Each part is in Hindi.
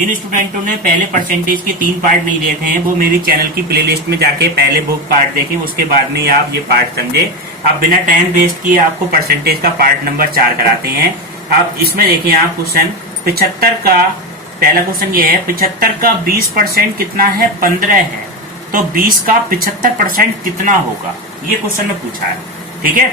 जिन स्टूडेंटों ने पहले परसेंटेज के 3 पार्ट नहीं देखे हैं वो मेरी चैनल की प्लेलिस्ट में जाके पहले वो पार्ट देखें, उसके बाद में आप ये पार्ट समझे। आप बिना टाइम वेस्ट किए आपको परसेंटेज का पार्ट नंबर 4 कराते हैं। अब इसमें देखिए आप क्वेश्चन 75 का पहला क्वेश्चन ये है, 75 का 20% कितना है? 15 है। तो 20 का 75% कितना होगा, ये क्वेश्चन में पूछा है। ठीक है,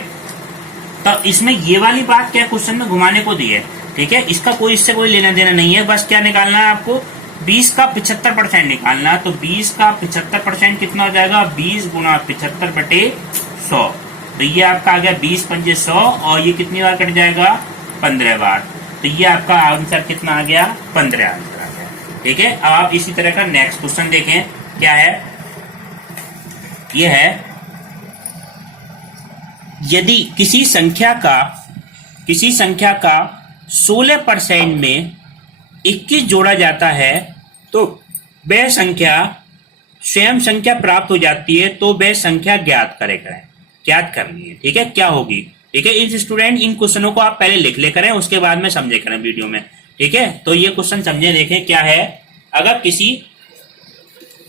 तो इसमें ये वाली बात क्या क्वेश्चन में घुमाने को दी है। ठीक है, इसका कोई इससे कोई लेना देना नहीं है, बस क्या निकालना है आपको, 20 का 75% निकालना है। तो 20 का 75% कितना हो जाएगा? 20 गुणा 75 बटे 100। तो ये आपका आ गया 20 पंजे 100 और ये कितनी बार कट जाएगा? 15 बार। तो ये आपका आंसर कितना आ गया? 15 आंसर आ गया। ठीक है, अब आप इसी तरह का नेक्स्ट क्वेश्चन देखें क्या है। ये है, यदि किसी संख्या का 16% में 21 जोड़ा जाता है तो वह संख्या स्वयं संख्या प्राप्त हो जाती है, तो वह संख्या ज्ञात करनी है। ठीक है, क्या होगी? ठीक है, इन स्टूडेंट इन क्वेश्चनों को आप पहले लिख ले करें, उसके बाद में समझे करें वीडियो में। ठीक है, तो ये क्वेश्चन समझे, देखें क्या है। अगर किसी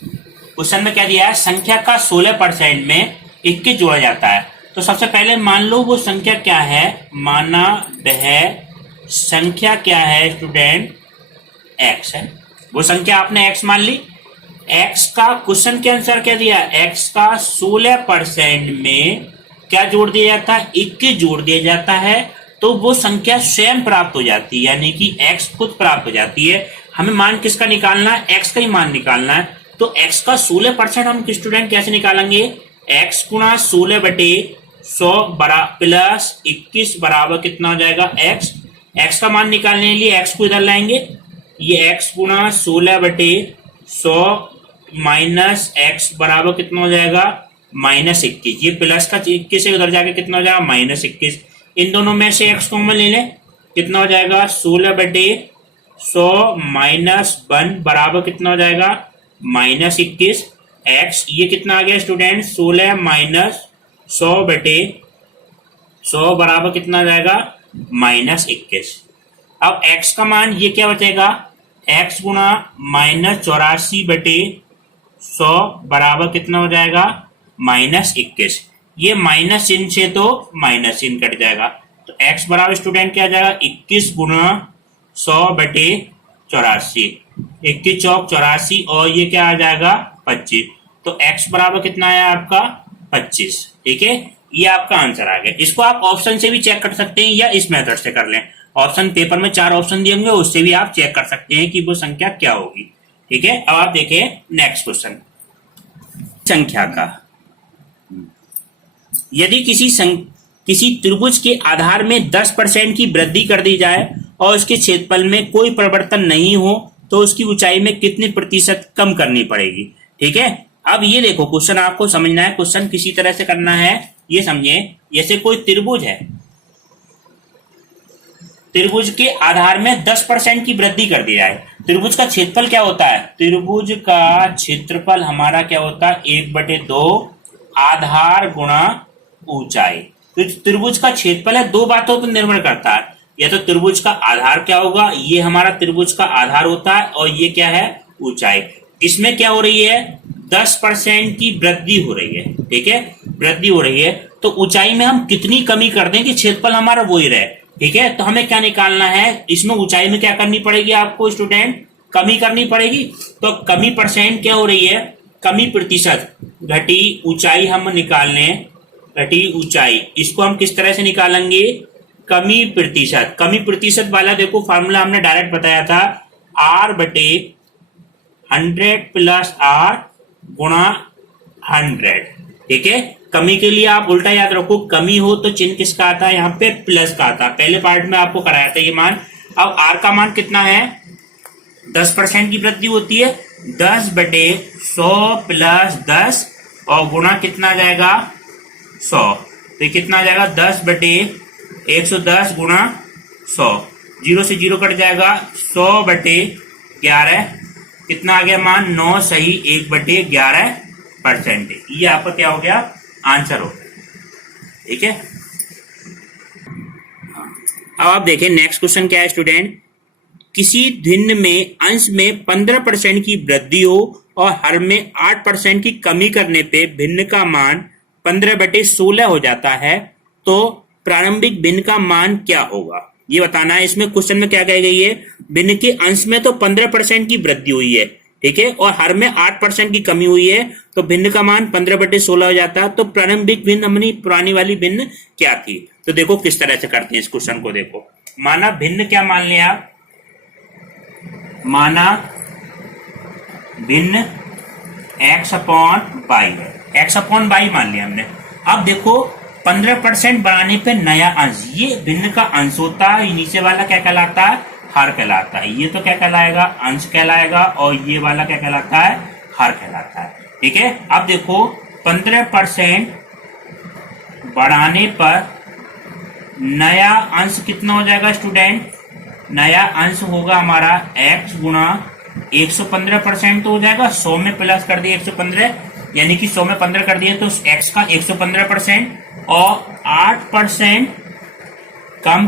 क्वेश्चन में क्या दिया है, संख्या का 16% में 21 जोड़ा जाता है, तो सबसे पहले मान लो वो संख्या क्या है। माना वह संख्या क्या है स्टूडेंट? x है। वो संख्या आपने x मान ली। x का क्वेश्चन के अनुसार क्या दिया? x का 16% में क्या जोड़ दिया जाता है? 21 जोड़ दिया जाता है, तो वो संख्या स्वयं प्राप्त हो जाती है, यानी कि x खुद प्राप्त हो जाती है। हमें मान किसका निकालना है? x का ही मान निकालना है। तो x का 16% हम स्टूडेंट कैसे निकालेंगे? x गुणा 16 बटे 100 प्लस 21 बराबर कितना हो जाएगा? x का मान निकालने के लिए x को इधर लाएंगे, ये x गुणा 16 बटे 100 माइनस x बराबर कितना हो जाएगा? -21। ये प्लस का 21 से उधर जाके कितना हो जाएगा? -21। इन दोनों में से x कॉमन ले लें, कितना हो जाएगा? 16 बटे 100 माइनस 1 बराबर कितना हो जाएगा? -21। x ये कितना आ गया स्टूडेंट? 16 माइनस 100 बटे 100 बराबर कितना आ जाएगा? -21। अब x का मान ये क्या बचेगा? x गुणा -84 बटे 100 बराबर कितना हो जाएगा? -21। ये माइनस चिन्ह से तो माइनस चिन्ह कट जाएगा, तो x बराबर स्टूडेंट क्या आ जाएगा? 21 गुणा 100 बटे 84। 21 चौक 84 और ये क्या आ जाएगा? 25। तो x बराबर कितना आया आपका? 25। ठीक है, ये आपका आंसर आ गया। इसको आप ऑप्शन से भी चेक कर सकते हैं या इस मेथड से कर लें। ऑप्शन पेपर में 4 ऑप्शन दिए होंगे, उससे भी आप चेक कर सकते हैं कि वो संख्या क्या होगी। ठीक है, अब आप देखें नेक्स्ट क्वेश्चन। संख्या का यदि किसी त्रिभुज के आधार में 10% की वृद्धि कर दी जाए और उसके क्षेत्रफल में कोई परिवर्तन नहीं हो तो उसकी ऊंचाई में कितने प्रतिशत कम करनी पड़ेगी। ठीक है, अब ये देखो क्वेश्चन आपको समझना है। क्वेश्चन किसी तरह से करना है, ये समझे। जैसे कोई त्रिभुज है, त्रिभुज के आधार में 10% की वृद्धि कर दी जाए। त्रिभुज का क्षेत्रफल क्या होता है? त्रिभुज का क्षेत्रफल हमारा क्या होता है? 1/2 आधार गुणा ऊंचाई। तो त्रिभुज का क्षेत्रफल है, 2 बातों पर निर्भर करता है। या तो त्रिभुज का आधार क्या होगा, ये हमारा त्रिभुज का आधार होता है, और ये क्या है? ऊंचाई। इसमें क्या हो रही है? 10% की वृद्धि हो रही है। ठीक है, वृद्धि हो रही है, तो ऊंचाई में हम कितनी कमी कर दें कि क्षेत्रफल हमारा वो ही रहे। ठीक है, तो हमें क्या निकालना है? इसमें ऊंचाई में क्या करनी पड़ेगी आपको स्टूडेंट? कमी करनी पड़ेगी। तो कमी परसेंट क्या हो रही है? कमी प्रतिशत घटी ऊंचाई हम निकाल लें, घटी ऊंचाई। इसको हम किस तरह से निकालेंगे? कमी प्रतिशत। कमी प्रतिशत वाला देखो फार्मूला हमने डायरेक्ट बताया था, R/100 प्लस R गुणा 100। ठीक है, कमी के लिए आप उल्टा याद रखो, कमी हो तो चिन्ह किसका आता है? यहाँ पे प्लस का आता है। पहले पार्ट में आपको कराया था ये मान। अब R का मान कितना है? 10% की वृद्धि होती है, 10/100 प्लस 10 और गुणा कितना आ जाएगा? 100। तो ये कितना आ जाएगा? 10/110 गुणा 100। 0 से 0 कट जाएगा। 100/11 कितना आ गया मान? 9 सही 1/11%। ये आपका क्या हो गया? आंसर हो गया। ठीक है, अब आप देखें नेक्स्ट क्वेश्चन क्या है स्टूडेंट। किसी भिन्न में अंश में 15% की वृद्धि हो और हर में 8% की कमी करने पे भिन्न का मान 15/16 हो जाता है, तो प्रारंभिक भिन्न का मान क्या होगा, ये बताना है। इसमें क्वेश्चन में क्या कही गई है, भिन्न के अंश में तो 15% की वृद्धि हुई है, ठीक है, और हर में 8% की कमी हुई है, तो भिन्न का मान 15/16 हो जाता है। तो प्रारंभिक भिन्न अपनी पुरानी वाली भिन्न क्या थी। तो देखो किस तरह से करते हैं इस क्वेश्चन को। देखो माना भिन्न क्या मान लिया, माना भिन्न x/y है, x/y मान लिया हमने। अब देखो 15% बढ़ाने पे नया अंश, ये भिन्न का अंश होता है, नीचे वाला क्या कहलाता है, हर कहलाता है। ये तो क्या कहलाएगा, अंश कहलाएगा, और ये वाला क्या कहलाता है, हर कहलाता है, ठीक है। अब देखो 15% बढ़ाने पर नया अंश कितना हो जाएगा स्टूडेंट, नया अंश होगा हमारा x गुणा 115% तो हो जाएगा, 100 में प्लस कर दिए 115, यानी कि 100 में 15 कर दिए तो x का 115%, और 8% कम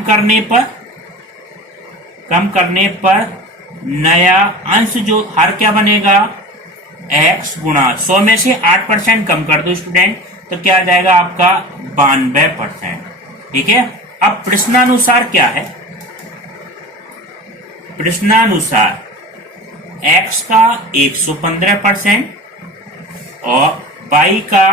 करने पर नया अंश जो हर क्या बनेगा, x गुणा 100 में से 8% कम कर दो स्टूडेंट, तो क्या आ जाएगा आपका 92%, ठीक है। अब प्रश्नानुसार क्या है, प्रश्नानुसार x का 115% और y का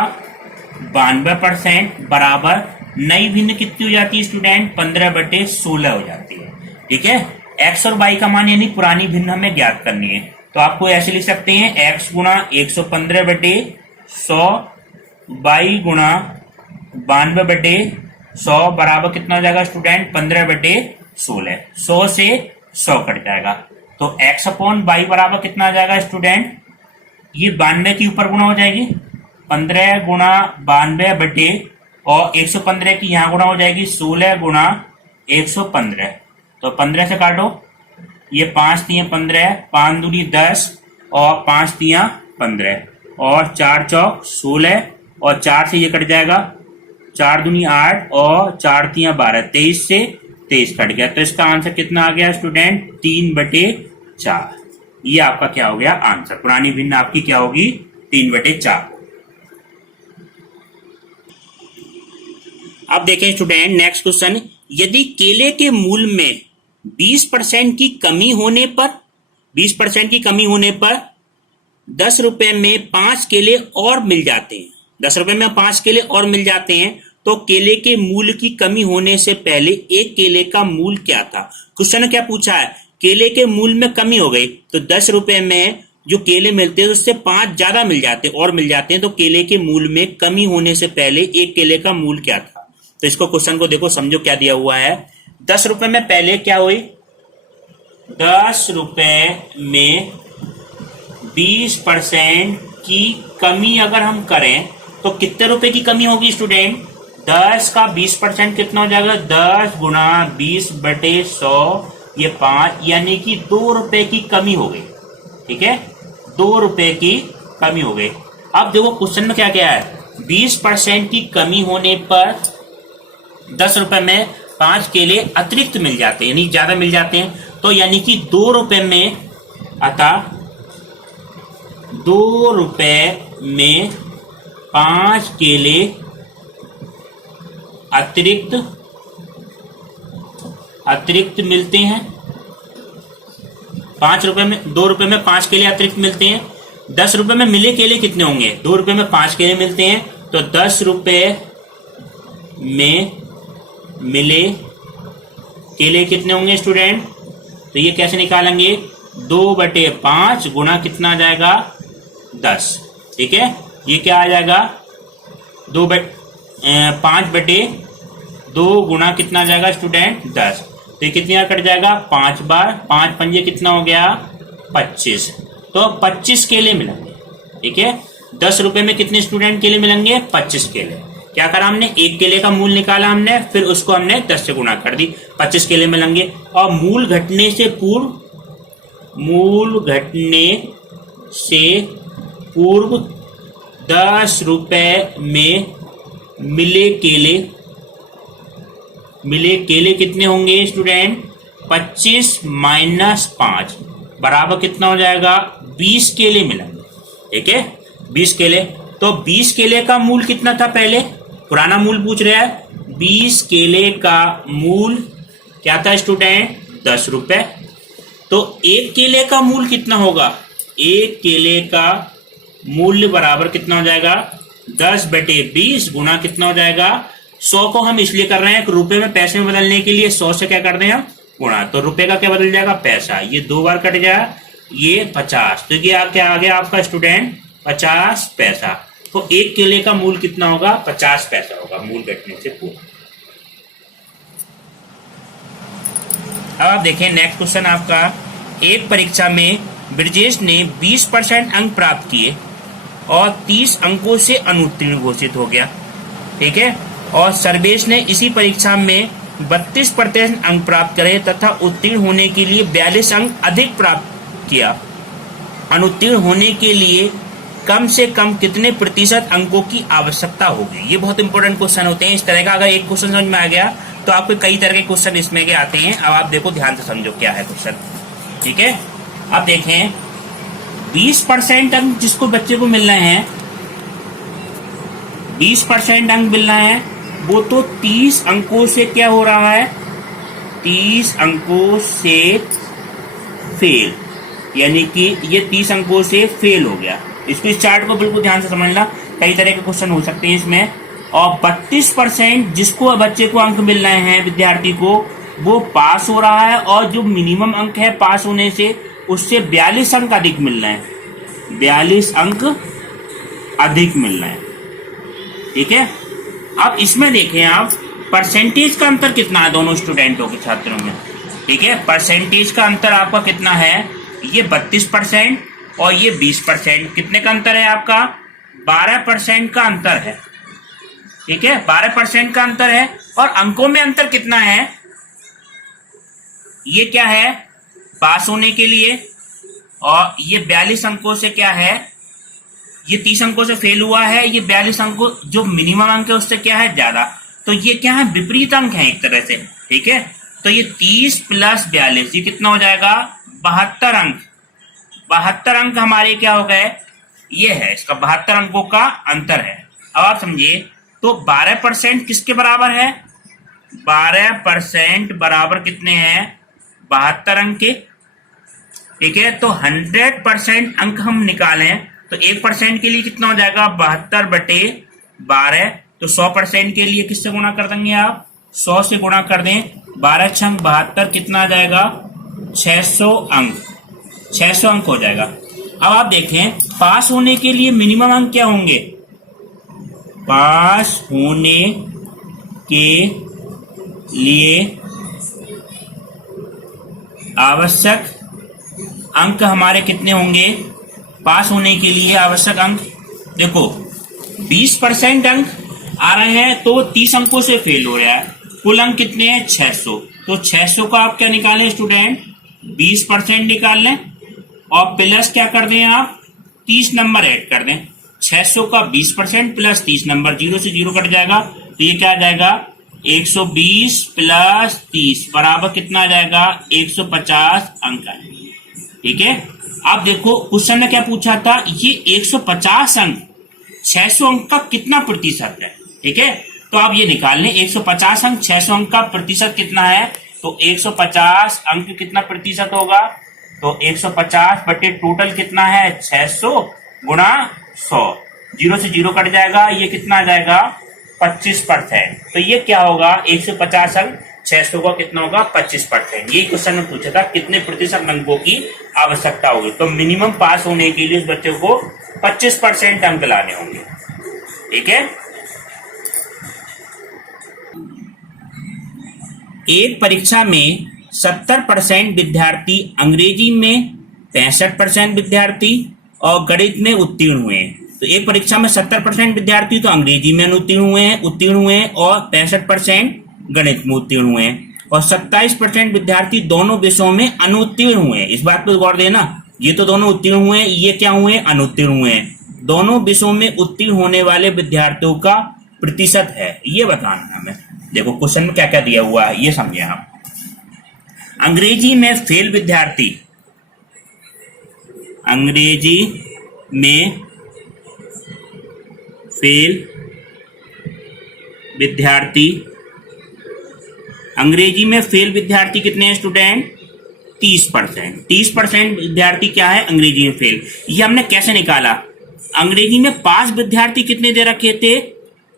92% बराबर नई भिन्न कितनी हो जाती है स्टूडेंट, 15/16 हो जाती है, ठीक है। x और y का मान यानी पुरानी भिन्न हमें ज्ञात करनी है, तो आपको ऐसे लिख सकते हैं x गुणा 115/100 y गुणा 92/100 बराबर कितना हो जाएगा स्टूडेंट, 15/16। 100 से 100 कट जाएगा, तो x/y बराबर कितना आ जाएगा स्टूडेंट, ये 92 के ऊपर गुणा हो जाएगी, 15 गुणा 92 और 115 की यहाँ गुणा हो जाएगी 16 गुणा 115, तो 15 से काटो, ये 5 3 15, 5 दूनी 10 और 5 3 15 और 4 चौक 16 और 4 से ये कट जाएगा, 4 दूनी 8 और 4 3 12, 23 से 23 कट गया, तो इसका आंसर कितना आ गया स्टूडेंट, 3/4। ये आपका क्या हो गया आंसर, पुरानी भिन्न आपकी क्या होगी, 3/4। अब देखें स्टूडेंट नेक्स्ट क्वेश्चन, यदि केले के मूल में 20% की कमी होने पर 20% की कमी होने पर 10 रुपए में 5 केले और मिल जाते हैं, 10 रुपए में 5 केले और मिल जाते हैं, तो केले के मूल की कमी होने से पहले एक केले का मूल क्या था। क्वेश्चन ने क्या पूछा है, केले के मूल में कमी हो गई, तो 10 रुपए में जो केले मिलते हैं उससे 5 ज्यादा मिल जाते और मिल जाते हैं, तो केले के मूल में कमी होने से पहले एक केले का मूल क्या था। तो इसको क्वेश्चन को देखो, समझो क्या दिया हुआ है। 10 रुपए में पहले क्या हुई, 10 रुपए में 20% की कमी अगर हम करें तो कितने रुपए की कमी होगी स्टूडेंट, 10 का 20% कितना हो जाएगा, 10 गुणा 20/100, ये 5, यानी कि 2 रुपए की कमी हो गई, ठीक है, 2 रुपए की कमी हो गई। अब देखो क्वेश्चन में क्या क्या है, 20% की कमी होने पर 10 रुपए में 5 केले अतिरिक्त मिल जाते हैं, यानी ज्यादा मिल जाते हैं, तो यानी कि 2 रुपए में, अतः 2 रुपए में 5 केले अतिरिक्त मिलते हैं, 5 रुपए में 2 रुपए में 5 केले अतिरिक्त मिलते हैं। 10 रुपए में मिले केले कितने होंगे, 2 रुपए में 5 केले मिलते हैं, तो 10 रुपए में मिले केले कितने होंगे स्टूडेंट, तो ये कैसे निकालेंगे, 2/5 गुणा कितना आ जाएगा, 10, ठीक है। ये क्या आ जाएगा, 5/2 गुणा कितना आ जाएगा स्टूडेंट, 10, तो ये कितनी बार कट जाएगा, 5 बार, 5 पंजे कितना हो गया, 25, तो 25 केले मिलेंगे, ठीक है। 10 रुपए में कितने स्टूडेंट केले मिलेंगे, 25 केले। क्या करा हमने, एक केले का मूल निकाला हमने, फिर उसको हमने 10 से गुणा कर दी, 25 केले मिलेंगे। और मूल घटने से पूर्व 10 रुपए में मिले केले कितने होंगे स्टूडेंट, 25 माइनस 5 बराबर कितना हो जाएगा? 20 केले मिलेंगे। ठीक है, 20 केले। तो 20 केले का मूल कितना था? पहले पुराना मूल पूछ रहा है। 20 केले का मूल क्या था स्टूडेंट? 10 रुपए। तो एक केले का मूल कितना होगा? एक केले का मूल्य बराबर कितना हो जाएगा? 10/20 गुना कितना हो जाएगा? 100 को हम इसलिए कर रहे हैं कि रुपए में पैसे में बदलने के लिए 100 से क्या कर दें हम? गुणा। तो रुपए का क्या बदल जाएगा? पैसा। ये 2 बार कट जाए, ये 50। तो ये क्या आ गया आपका स्टूडेंट? 50 पैसा। तो एक केले का मूल कितना होगा? 50 पैसा होगा, मूल घटने से पूर्व। अब आप देखें नेक्स्ट क्वेश्चन आपका। एक परीक्षा में ब्रजेश ने 20% अंक प्राप्त किए और 30 अंकों से अनुत्तीर्ण घोषित हो गया। ठीक है, और सर्वेश ने इसी परीक्षा में 32% अंक प्राप्त करे तथा उत्तीर्ण होने के लिए 42 अंक अधिक प्राप्त किया। अनुत्तीर्ण होने के लिए कम से कम कितने प्रतिशत अंकों की आवश्यकता होगी? ये बहुत इंपॉर्टेंट क्वेश्चन होते हैं। इस तरह का अगर एक क्वेश्चन समझ में आ गया तो आपको कई तरह के क्वेश्चन इसमें के आते हैं। अब आप देखो, ध्यान से समझो क्या है क्वेश्चन। ठीक है, अब देखें 20% अंक जिसको बच्चे को मिल रहे हैं, 20% अंक मिल रहे हैं, वो तो 30 अंकों से क्या हो रहा है? 30 अंकों से फेल, यानी कि ये 30 अंकों से फेल हो गया। इसको, इस चार्ट को बिल्कुल ध्यान से समझना, कई तरह के क्वेश्चन हो सकते हैं इसमें। और 32% जिसको बच्चे को अंक मिल रहे हैं, विद्यार्थी को, वो पास हो रहा है और जो मिनिमम अंक है पास होने से, उससे 42 अंक अधिक मिल रहे हैं। 42 अंक अधिक मिल रहे हैं। ठीक है, अब इसमें देखें आप परसेंटेज का अंतर कितना है दोनों स्टूडेंटों के, छात्रों में। ठीक है, परसेंटेज का अंतर आपका कितना है? ये 32% और ये 20%। कितने का अंतर है आपका? 12% का अंतर है। ठीक है, 12% का अंतर है। और अंकों में अंतर कितना है? ये क्या है? पास होने के लिए। और ये 42 अंकों से क्या है? ये 30 अंकों से फेल हुआ है। ये 42 अंकों जो मिनिमम अंक है उससे क्या है? ज्यादा। तो ये क्या है? विपरीत अंक है एक तरह से। ठीक है, तो ये 30 प्लस 42 ये कितना हो जाएगा? 72 अंक। 72 अंक हमारे क्या हो गए? ये है, इसका 72 अंकों का अंतर है। अब आप समझिए, तो 12% किसके बराबर है? 12% बराबर कितने हैं? 72 अंक के। ठीक है, तो 100% अंक हम निकालें तो 1% के लिए कितना हो जाएगा? 72/12। तो 100% के लिए किससे गुणा कर देंगे आप? 100 से गुणा कर दें। 12 छंग 72 कितना आ जाएगा? 600 अंक। 600 अंक हो जाएगा। अब आप देखें, पास होने के लिए मिनिमम अंक क्या होंगे? पास होने के लिए आवश्यक अंक हमारे कितने होंगे? पास होने के लिए आवश्यक अंक, देखो 20% अंक आ रहे हैं तो 30 अंकों से फेल हो रहा है। कुल अंक कितने हैं? 600। तो 600 का आप क्या निकालें स्टूडेंट? 20% निकाल लें और प्लस क्या कर दें आप? 30 नंबर ऐड कर दें। 600 का 20% प्लस 30 नंबर, 0 से 0 कट जाएगा। तो ये क्या आ जाएगा? 120 प्लस 30 बराबर कितना आ जाएगा? 150 अंक आएंगे। ठीक है, आप देखो क्वेश्चन ने क्या पूछा था? ये 150 अंक 600 अंक का कितना प्रतिशत है? ठीक है, तो आप ये निकाल लें 150 अंक 600 अंक का प्रतिशत कितना है? तो 150 अंक कितना प्रतिशत होगा? तो 150 बटे टोटल कितना है? 600 गुणा 100, 0 से 0 कट जाएगा। ये कितना आ जाएगा? 25%। तो ये क्या होगा? 150 अंक 600 का कितना होगा? 25%। यही क्वेश्चन में पूछा था कितने प्रतिशत अंकों की आवश्यकता होगी। तो मिनिमम पास होने के लिए उस बच्चे को 25% अंक लाने होंगे। ठीक है, एक परीक्षा में 70% विद्यार्थी अंग्रेजी में, 65% विद्यार्थी और गणित में उत्तीर्ण हुए हैं। तो एक परीक्षा में 70% विद्यार्थी तो अंग्रेजी में उत्तीर्ण हुए हैं और 65% गणित में उत्तीर्ण हुए हैं और 27% विद्यार्थी दोनों विषयों में अनुत्तीर्ण हुए हैं। इस बात पर गौर देना, ये तो दोनों उत्तीर्ण हुए हैं, ये क्या हुए? अनुत्तीर्ण हुए हैं। दोनों विषयों में उत्तीर्ण होने वाले विद्यार्थियों का प्रतिशत है, ये बताना हमें। देखो क्वेश्चन में क्या क्या दिया हुआ है, ये समझे आप। अंग्रेजी में फेल विद्यार्थी, अंग्रेजी में फेल विद्यार्थी, अंग्रेजी में फेल विद्यार्थी कितने हैं स्टूडेंट? 30%। 30% विद्यार्थी क्या है अंग्रेजी में फेल। ये हमने कैसे निकाला? अंग्रेजी में पास विद्यार्थी कितने दे रखे थे?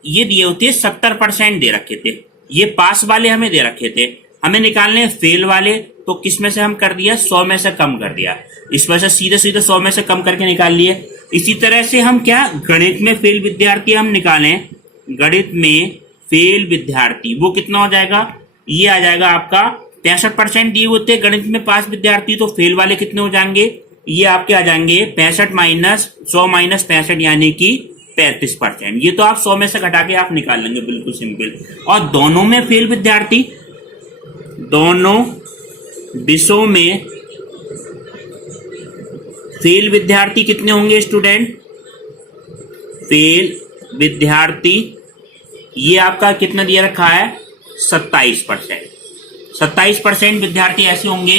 ये दिए होते 70% दे रखे थे। ये पास वाले हमें दे रखे थे, हमें निकालने फेल वाले, तो किस में से हम कर दिया? 100 में से कम कर दिया। इस वजह से सीधे सीधे 100 में से कम करके निकाल लिए। इसी तरह से हम क्या गणित में फेल विद्यार्थी हम निकालें, गणित में फेल विद्यार्थी वो कितना हो जाएगा? ये आ जाएगा आपका 65% दिए होते गणित में पास विद्यार्थी, तो फेल वाले कितने हो जाएंगे? ये आपके आ जाएंगे 65 माइनस 100 माइनस 65 यानी कि 35%। ये तो आप 100 में से घटा के आप निकाल लेंगे, बिल्कुल सिंपल। और दोनों में फेल विद्यार्थी, दोनों विषयों में फेल विद्यार्थी कितने होंगे स्टूडेंट? फेल विद्यार्थी ये आपका कितना दिया रखा है? 27%। 27% विद्यार्थी ऐसे होंगे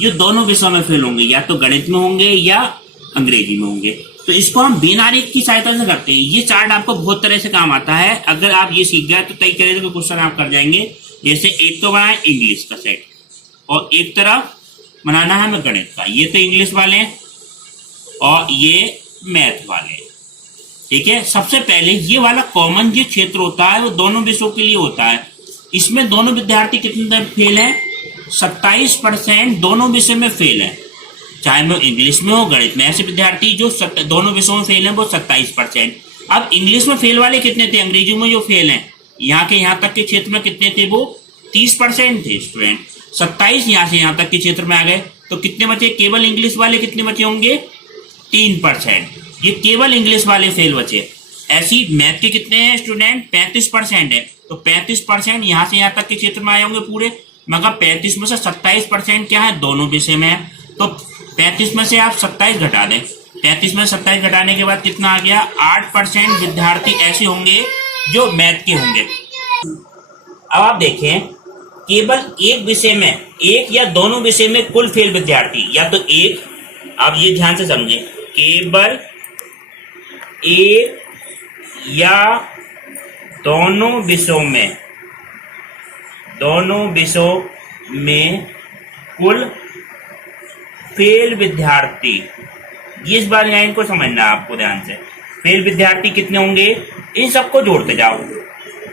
जो दोनों विषयों में फेल होंगे, या तो गणित में होंगे या अंग्रेजी में होंगे। तो इसको हम बिन आरेख की सहायता से करते हैं। ये चार्ट आपको बहुत तरह से काम आता है, अगर आप ये सीख गए तो कई तरह के क्वेश्चन आप कर जाएंगे। जैसे एक तो बनाए इंग्लिश का सेट, और एक तरफ बनाना है हमें गणित का। ये तो इंग्लिश वाले हैं और ये मैथ वाले, ठीक है। सबसे पहले ये वाला कॉमन जो क्षेत्र होता है वो दोनों विषयों के लिए होता है। इसमें दोनों विद्यार्थी कितने फेल हैं? 27% दोनों विषय में फेल है, चाहे वो इंग्लिश में हो गणित में। ऐसे विद्यार्थी जो दोनों विषयों में फेल हैं वो 27%। अब इंग्लिश में फेल वाले कितने थे? अंग्रेजी में जो फेल हैं यहाँ के यहाँ तक के क्षेत्र में कितने थे? वो 30% थे स्टूडेंट। 27 यहाँ से यहाँ तक के क्षेत्र में आ गए, तो कितने बचे? केवल इंग्लिश वाले कितने बचे होंगे? 3%। ये केवल इंग्लिश वाले फेल बचे। ऐसी मैथ के कितने हैं स्टूडेंट? 35% है, तो 35% यहाँ से यहाँ तक के क्षेत्र में आए होंगे पूरे, मगर 35 में से 27% क्या है? दोनों विषय में है। तो 35 में से आप 27 घटा दें, 35 में 27 घटाने के बाद कितना आ गया? 8% विद्यार्थी ऐसे होंगे जो मैथ के होंगे। अब आप देखें, केवल एक विषय में, एक या दोनों विषय में कुल फेल विद्यार्थी, या तो एक, आप ये ध्यान से समझें, केवल एक या दोनों विषयों में, दोनों विषयों में कुल फेल विद्यार्थी, ये इस बार यहाँ इनको समझना है आपको ध्यान से। फेल विद्यार्थी कितने होंगे? इन सबको जोड़ते जाओ।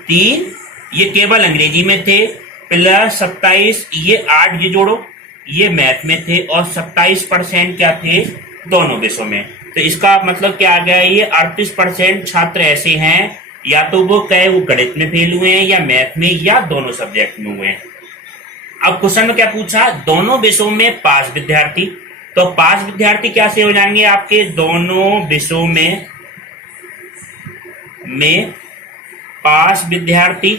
3 ये केवल अंग्रेजी में थे, प्लस 27 ये 8 ये जोड़ो, ये मैथ में थे, और 27% क्या थे? दोनों विषयों में। तो इसका मतलब क्या आ गया? ये 38% छात्र ऐसे हैं, या तो वो कहे वो गणित में फेल हुए हैं, या मैथ में, या दोनों सब्जेक्ट में हुए हैं। अब क्वेश्चन में क्या पूछा? दोनों विषयों में पास विद्यार्थी, तो पास विद्यार्थी क्या से हो जाएंगे आपके? दोनों विषयों में पास विद्यार्थी।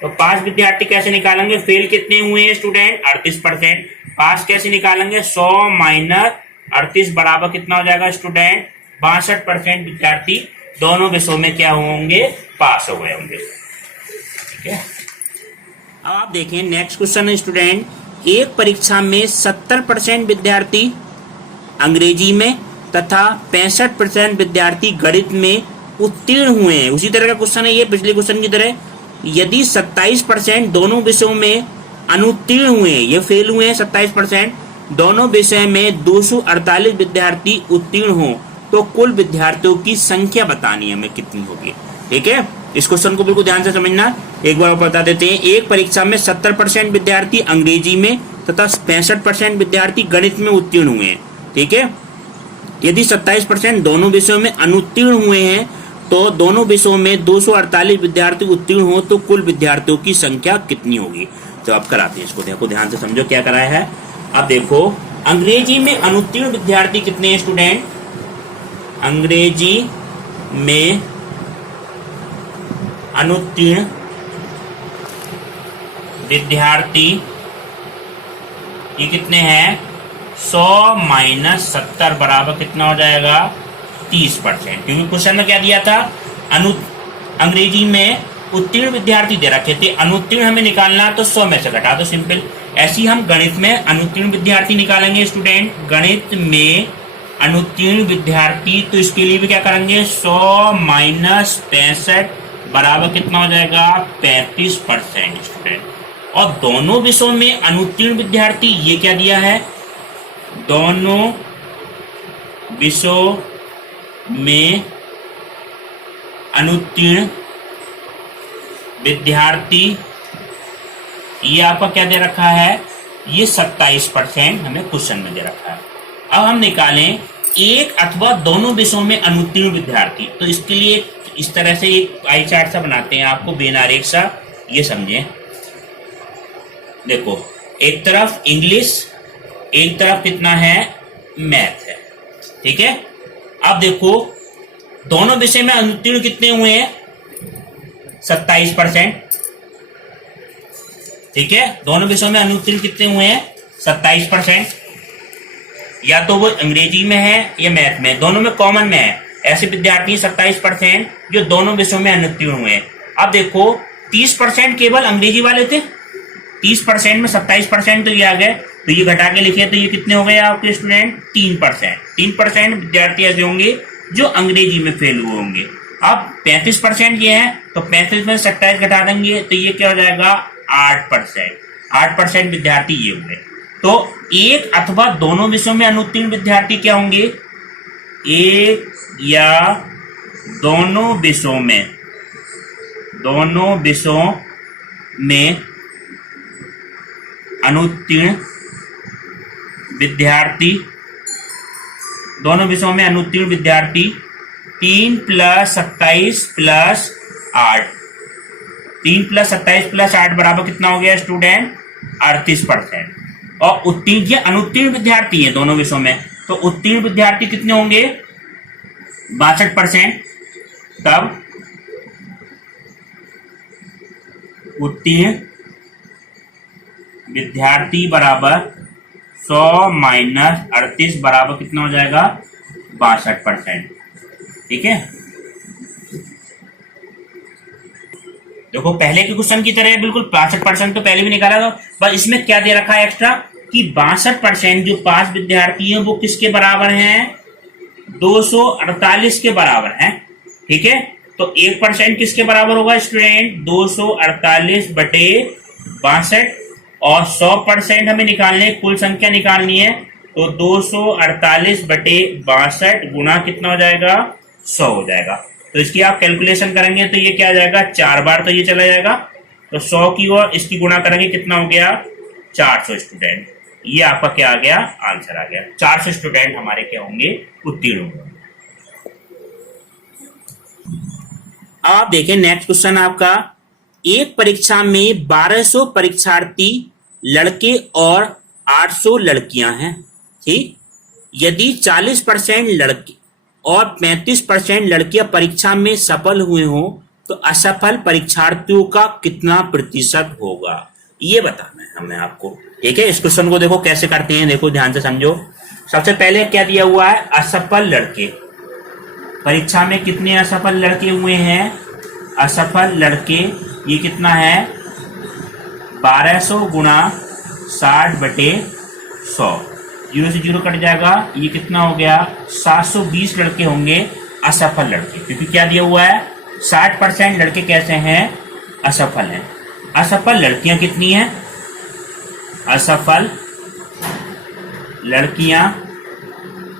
तो पास विद्यार्थी कैसे निकालेंगे? फेल कितने हुए हैं स्टूडेंट? 38%। पास कैसे निकालेंगे? 100 माइनस 38 बराबर कितना हो जाएगा स्टूडेंट? 62% विद्यार्थी दोनों विषयों में क्या होंगे? पास हो गए होंगे, ठीक है। अब आप देखें नेक्स्ट क्वेश्चन है स्टूडेंट, एक परीक्षा में 70% विद्यार्थी अंग्रेजी में तथा 65% विद्यार्थी गणित में उत्तीर्ण हुए हैं। उसी तरह का क्वेश्चन है ये, पिछले क्वेश्चन की तरह। यदि 27% दोनों विषयों में अनुत्तीर्ण हुए हैं, ये फेल हुए हैं 27%, दोनों विषय में 248 विद्यार्थी उत्तीर्ण हो, तो कुल विद्यार्थियों की संख्या बतानी है हमें कितनी होगी, ठीक है। इस क्वेश्चन को बिल्कुल ध्यान से समझना। एक बार बता देते हैं, एक परीक्षा में 70% विद्यार्थी अंग्रेजी में तथा 65% विद्यार्थी गणित में उत्तीर्ण हुए हैं, ठीक है। यदि 27% दोनों विषयों में अनुत्तीर्ण हुए हैं, तो दोनों विषयों में 248 विद्यार्थी उत्तीर्ण हो, तो कुल विद्यार्थियों की संख्या कितनी होगी। तो आप कराते हैं इसको, देखो ध्यान से समझो क्या कराया है। अब देखो अंग्रेजी में अनुत्तीर्ण विद्यार्थी कितने हैं स्टूडेंट? अंग्रेजी में अनुत्तीर्ण विद्यार्थी ये कितने हैं? 100 माइनस 70 बराबर कितना हो जाएगा? 30%। क्योंकि क्वेश्चन में क्या दिया था? अंग्रेजी में उत्तीर्ण विद्यार्थी दे रखे थे, अनुत्तीर्ण हमें निकालना तो 100 में से घटा दो, सिंपल। ऐसे ही हम गणित में अनुत्तीर्ण विद्यार्थी निकालेंगे स्टूडेंट, गणित में अनुत्तीर्ण विद्यार्थी, तो इसके लिए भी क्या करेंगे 100 माइनस 65 बराबर कितना हो जाएगा 35% स्टूडेंट। और दोनों विषयों में अनुत्तीर्ण विद्यार्थी ये क्या दिया है, दोनों विषयों में अनुत्तीर्ण विद्यार्थी, ये आपका क्या दे रखा है, ये 27% हमें क्वेश्चन में दे रखा है। अब हम निकालें एक अथवा दोनों विषयों में अनुत्तीर्ण विद्यार्थी, तो इसके लिए इस तरह से एक पाई चार्ट सा बनाते हैं आपको, बेनारेख सा, ये समझें। देखो एक तरफ इंग्लिश, एक तरफ कितना है मैथ है, ठीक है। अब देखो दोनों विषय में अनुत्तीर्ण कितने हुए हैं 27%, ठीक है। दोनों विषयों में अनुत्तीर्ण कितने हुए हैं 27%, या तो वो अंग्रेजी में है या मैथ में, दोनों में कॉमन में है। ऐसे विद्यार्थी 27% जो दोनों विषयों में अनुत्तीर्ण हुए। अब देखो 30% केवल अंग्रेजी वाले थे, 30% में 27% तो ये आ गए, तो ये घटा के लिखे तो ये कितने हो गए आपके स्टूडेंट 3%। विद्यार्थी ऐसे होंगे जो अंग्रेजी में फेल हुए होंगे। अब 35% ये है, तो 35 में 27 घटा देंगे तो ये क्या हो जाएगा 8% विद्यार्थी ये हुए। तो एक अथवा दोनों विषयों में अनुत्तीर्ण विद्यार्थी क्या होंगे, एक या दोनों विषयों में अनुत्तीर्ण विद्यार्थी, दोनों विषयों में अनुत्तीर्ण विद्यार्थी 3 + 27 + 8, 3 + 27 + 8 बराबर कितना हो गया स्टूडेंट 38%। और उत्तीर्ण, ये अनुत्तीर्ण विद्यार्थी हैं दोनों विषयों में, तो उत्तीर्ण विद्यार्थी कितने होंगे 62%। तब उत्तीर्ण विद्यार्थी बराबर 100 माइनस 38 बराबर कितना हो जाएगा 62%, ठीक है। देखो पहले के क्वेश्चन की तरह बिल्कुल 65% तो पहले भी निकाला था, पर इसमें क्या दे रखा है एक्स्ट्रा कि 62% जो 5 विद्यार्थी हैं वो किसके बराबर हैं 248 के बराबर हैं, ठीक है। तो 1% किसके बराबर होगा स्टूडेंट 248 बटे 62, और 100% हमें निकालने, कुल संख्या निकालनी है, तो 248 बटे 62 गुना कितना हो जाएगा 100 हो जाएगा। तो इसकी आप कैलकुलेशन करेंगे तो ये क्या आ जाएगा 4 बार तो ये चला जाएगा, तो 100 की और इसकी गुणा करेंगे कितना हो गया 400 स्टूडेंट। ये आपका क्या आ गया आंसर आ गया, 400 स्टूडेंट हमारे क्या होंगे उत्तीर्ण होंगे। आप देखें नेक्स्ट क्वेश्चन आपका, एक परीक्षा में 1200 परीक्षार्थी लड़के और 800 लड़कियां हैं, ठीक। यदि 40% लड़के और 35% लड़कियां परीक्षा में सफल हुए हो तो असफल परीक्षार्थियों का कितना प्रतिशत होगा, ये बताना है हमें आपको, ठीक है। इस क्वेश्चन को देखो कैसे करते हैं, देखो ध्यान से समझो। सबसे पहले क्या दिया हुआ है असफल लड़के, परीक्षा में कितने असफल लड़के हुए हैं, असफल लड़के ये कितना है 1200 गुणा 60 बटे 100, 0 से 0 कट जाएगा, ये कितना हो गया 720 लड़के होंगे असफल लड़के, क्योंकि क्या दिया हुआ है 60% लड़के कैसे हैं असफल हैं। असफल लड़कियां कितनी हैं, असफल लड़कियां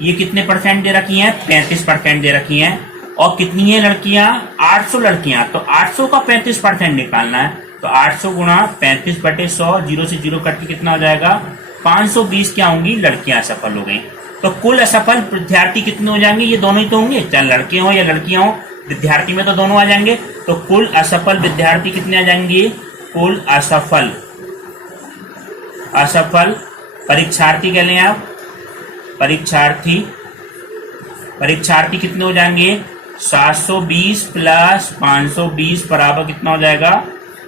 ये कितने परसेंट दे रखी हैं 35% दे रखी हैं, और कितनी है लड़कियां 800 लड़कियां, तो 800 का 35% निकालना है, तो 800 गुणा 35 बटे 100, 0 से 0 कट के कितना हो जाएगा 520 क्या होंगी लड़कियां असफल हो गई। तो कुल असफल विद्यार्थी कितने हो जाएंगे, ये दोनों ही तो होंगे, चाहे लड़के हो या लड़कियां हो, विद्यार्थी में तो दोनों आ जाएंगे। तो कुल असफल विद्यार्थी कितने आ जाएंगे, कुल असफल परीक्षार्थी कह लें आप, परीक्षार्थी कितने हो जाएंगे 720 प्लस 520 बराबर कितना हो जाएगा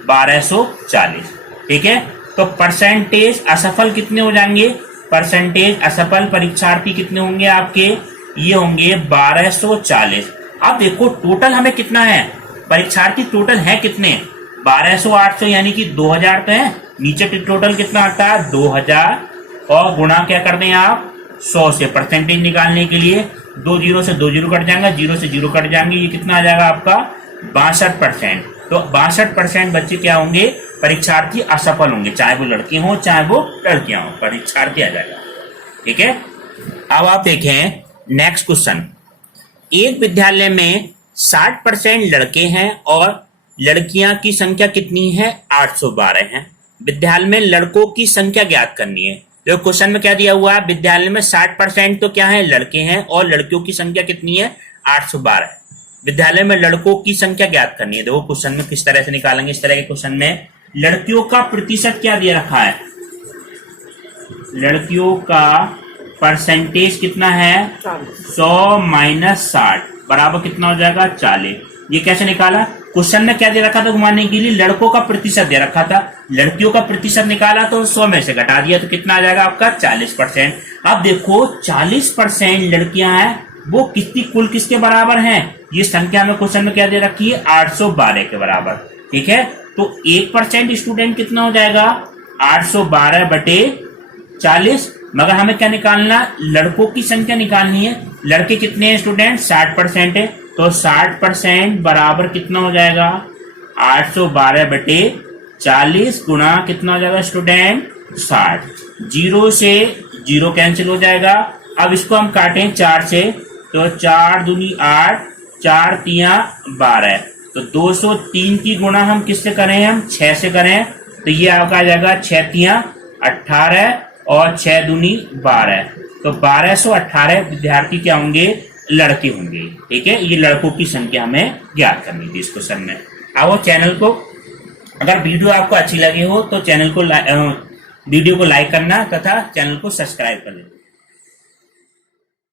1240, ठीक है। तो परसेंटेज असफल कितने हो जाएंगे, परसेंटेज असफल परीक्षार्थी कितने होंगे आपके, ये होंगे 1240। अब देखो टोटल हमें कितना है परीक्षार्थी टोटल है कितने, 1200 800 यानी कि 2000 तो है, नीचे टोटल कितना आता है 2000 और गुणा क्या कर दें आप 100 से, परसेंटेज निकालने के लिए 2 जीरो से 2 जीरो कट जाएंगे, 0 से 0 कट जाएंगे, ये कितना आ जाएगा आपका 62%। तो 62% बच्चे क्या होंगे, परीक्षार्थी असफल होंगे, चाहे वो लड़के हों चाहे वो लड़कियां हों, परीक्षार्थी आ जाएगा। ठीक है, अब आप देखें नेक्स्ट क्वेश्चन। एक विद्यालय में 60% लड़के हैं और लड़कियां की संख्या कितनी है 812 है। विद्यालय में लड़कों की संख्या ज्ञात करनी है। तो क्वेश्चन में क्या दिया हुआ है, विद्यालय में 60% तो क्या है लड़के हैं और लड़कियों की संख्या कितनी है 812 है। विद्यालय में लड़कों की संख्या ज्ञात करनी है। देखो क्वेश्चन में किस तरह से निकालेंगे, इस तरह के क्वेश्चन में लड़कियों का प्रतिशत क्या दिया रखा है, लड़कियों का परसेंटेज कितना है 100 माइनस 60 बराबर कितना हो जाएगा 40। ये कैसे निकाला, क्वेश्चन में क्या दे रखा था घुमाने के लिए, लड़कों का प्रतिशत दे रखा था, लड़कियों का प्रतिशत निकाला तो 100 में से घटा दिया तो कितना आ जाएगा आपका 40%। अब देखो 40% लड़कियां हैं, वो कितनी कुल किसके बराबर हैं, ये संख्या में क्वेश्चन में क्या दे रखी है 812 के बराबर। ठीक है, तो 1% स्टूडेंट कितना हो जाएगा 812 बटे 40, मगर हमें क्या निकालना, लड़कों की संख्या निकालनी है। लड़के कितने हैं स्टूडेंट 60% है, तो 60% बराबर कितना हो जाएगा 812 बटे 40 गुणा कितना हो जाएगा स्टूडेंट 60। 0 से 0 कैंसिल हो जाएगा। अब इसको हम काटें 4 से, तो 4 दूनी 8, 4 तिया 12, तो 203 की गुणा हम किससे करें, हम 6 से करें, तो ये आपका आ जाएगा 6 तिया 18 और 6 दूनी 12, तो 1218 विद्यार्थी क्या होंगे, लड़के होंगे। ठीक है, ये लड़कों की संख्या हमें ज्ञात करनी थी इस क्वेश्चन में। आओ चैनल को, अगर वीडियो आपको अच्छी लगी हो तो चैनल को वीडियो को लाइक करना तथा चैनल को सब्सक्राइब कर लेना।